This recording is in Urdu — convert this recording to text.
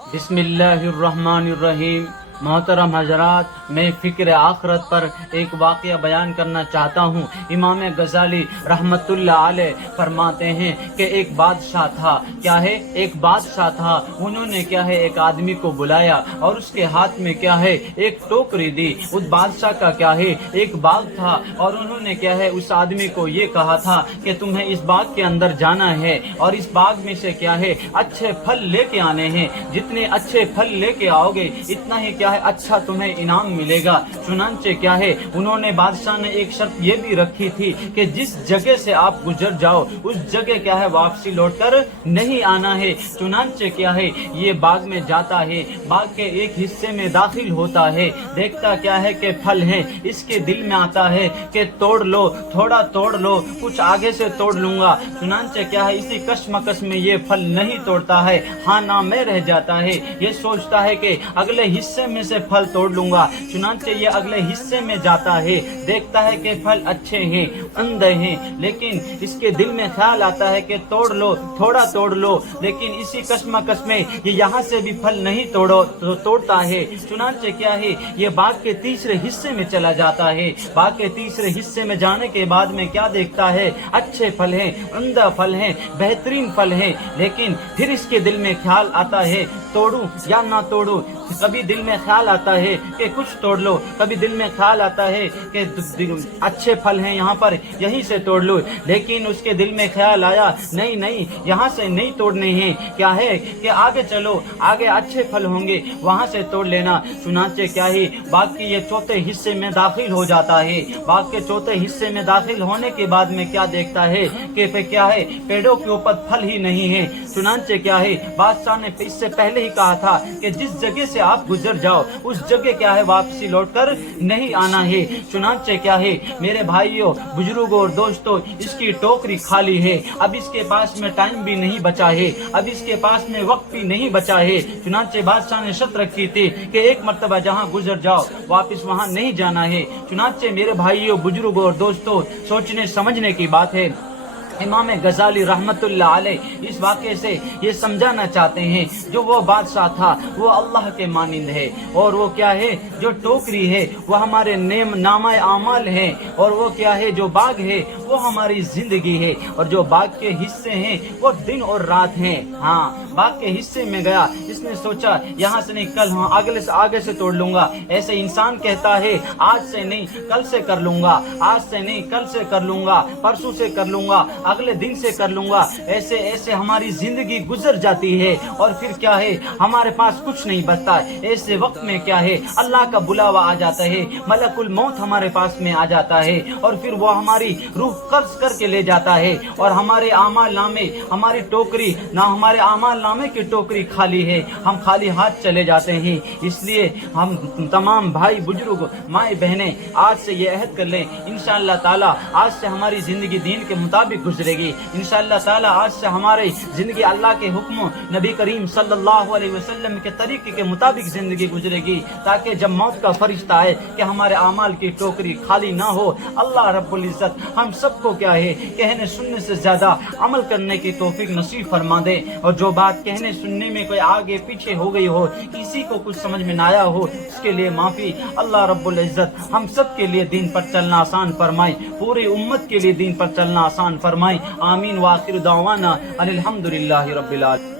بسم اللہ الرحمن الرحیم۔ محترم حضرات، میں فکر آخرت پر ایک واقعہ بیان کرنا چاہتا ہوں۔ امام غزالی رحمت اللہ علیہ فرماتے ہیں کہ ایک بادشاہ تھا۔ کیا ہے؟ ایک بادشاہ تھا۔ انہوں نے کیا ہے ایک آدمی کو بلایا اور اس کے ہاتھ میں کیا ہے ایک ٹوکری دی۔ اس بادشاہ کا کیا ہے ایک باغ تھا اور انہوں نے کیا ہے اس آدمی کو یہ کہا تھا کہ تمہیں اس باغ کے اندر جانا ہے اور اس باغ میں سے کیا ہے اچھے پھل لے کے آنے ہیں۔ جتنے اچھے پھل لے کے آؤ گے اتنا ہی کیا ہے اچھا تمہیں انعام ملے گا۔ چنانچہ کیا ہے انہوں نے بادشاہ نے ایک شرط یہ بھی رکھی تھی کہ جس جگہ سے آپ گزر جاؤ اس جگہ کیا ہے واپسی لوٹ کر نہیں آنا ہے۔ چنانچہ کیا ہے یہ باغ میں جاتا ہے، باغ کے ایک حصے میں داخل ہوتا ہے، دیکھتا کیا ہے کہ پھل ہیں۔ اس کے دل میں آتا ہے کہ توڑ لو، تھوڑا توڑ لو، کچھ آگے سے توڑ لوں گا۔ چنانچہ کیا ہے اسی کشمکش میں یہ پھل نہیں توڑتا ہے، ہاں نہ میں رہ جاتا ہے۔ یہ سوچتا ہے کہ اگلے حصے میں سے پھل توڑ لوں گا۔ چنانچہ یہ اگلے حصے میں جاتا ہے، دیکھتا ہے کہ پھل اچھے ہیں، عمدہ ہیں، لیکن اس کے دل میں خیال آتا ہے کہ توڑ لو، تھوڑا توڑ لو، لیکن اسی کشمکش میں یہ یہاں سے بھی پھل نہیں توڑتا ہے۔ چنانچہ کیا ہے یہ باغ کے تیسرے حصے میں چلا جاتا ہے۔ باغ کے تیسرے حصے میں جانے کے بعد میں کیا دیکھتا ہے اچھے پھل ہیں، عمدہ پھل ہیں، بہترین پھل ہیں، لیکن پھر اس کے دل میں خیال آتا ہے توڑوں یا نہ توڑوں۔ کبھی دل میں خیال آتا ہے کہ کچھ توڑ لو، کبھی دل میں خیال آتا ہے کہ اچھے پھل ہیں یہاں پر یہیں سے توڑ لو، لیکن اس کے دل میں خیال آیا نہیں یہاں سے نہیں توڑنے ہیں، کیا ہے کہ آگے چلو، آگے اچھے پھل ہوں گے وہاں سے توڑ لینا۔ چنانچہ کیا ہے باغ کے یہ چوتھے حصے میں داخل ہو جاتا ہے۔ باغ کے چوتھے حصے میں داخل ہونے کے بعد میں کیا دیکھتا ہے کہ کیا ہے پیڑوں کے اوپر پھل ہی نہیں ہے۔ چنانچہ کیا ہے بادشاہ نے اس سے پہلے ہی کہا تھا کہ جس جگہ سے آپ گزر جاؤ اس جگہ کیا ہے واپسی لوٹ کر نہیں آنا ہے۔ چنانچہ کیا ہے میرے بھائیوں، بزرگوں اور دوستوں، اس کی ٹوکری خالی ہے، اب اس کے پاس میں ٹائم بھی نہیں بچا ہے، اب اس کے پاس میں وقت بھی نہیں بچا ہے۔ چنانچہ بادشاہ نے شرط رکھی تھی کہ ایک مرتبہ جہاں گزر جاؤ واپس وہاں نہیں جانا ہے۔ چنانچہ میرے بھائیوں، بزرگوں اور دوستوں، سوچنے سمجھنے کی بات ہے۔ امام غزالی رحمت اللہ علیہ اس واقعے سے یہ سمجھانا چاہتے ہیں جو وہ بادشاہ تھا وہ اللہ کے مانند ہے، اور وہ کیا ہے جو ٹوکری ہے وہ ہمارے نامہ اعمال ہے، اور وہ کیا ہے جو باغ ہے وہ ہماری زندگی ہے، اور جو باغ کے حصے ہیں وہ دن اور رات ہیں۔ ہاں باغ کے حصے میں گیا، اس نے سوچا یہاں سے نہیں کل ہاں آگے سے توڑ لوں گا۔ ایسے انسان کہتا ہے آج سے نہیں کل سے کر لوں گا، آج سے نہیں کل سے کر لوں گا، پرسوں سے کر لوں گا، اگلے دن سے کر لوں گا۔ ایسے ہماری زندگی گزر جاتی ہے اور پھر کیا ہے ہمارے پاس کچھ نہیں بچتا۔ ایسے وقت میں کیا ہے اللہ کا بلاوا آ جاتا ہے، ملک الموت ہمارے پاس میں آ جاتا ہے، اور پھر وہ ہماری روح قبض کر کے لے جاتا ہے، اور ہمارے اعمال نامے ہماری ٹوکری نہ ہمارے اعمال نامے کی ٹوکری خالی ہے، ہم خالی ہاتھ چلے جاتے ہیں۔ اس لیے ہم تمام بھائی بزرگ مائیں بہنیں آج سے یہ عہد کر لیں انشاءاللہ تعالی آج سے ہماری زندگی دین کے مطابق گزرے گی، انشاءاللہ تعالی آج سے ہماری زندگی اللہ کے حکم نبی کریم صلی اللہ علیہ وسلم کے طریقے کے مطابق زندگی گزرے گی، تاکہ جب موت کا فرشتہ آئے کہ ہمارے اعمال کی ٹوکری خالی نہ ہو۔ اللہ رب العزت ہم سب کو کیا ہے کہنے سننے سے زیادہ عمل کرنے کی توفیق نصیب فرما دے، اور جو بات کہنے سننے میں کوئی آگے پیچھے ہو گئی ہو، کسی کو کچھ سمجھ میں نہ آیا ہو، اس کے لیے معافی۔ اللہ رب العزت ہم سب کے لیے دین پر چلنا آسان فرمائے، پوری امت کے لیے دین پر چلنا آسان فرمائے۔ آمین وآخر دعوانا الحمدللہ رب العالمین۔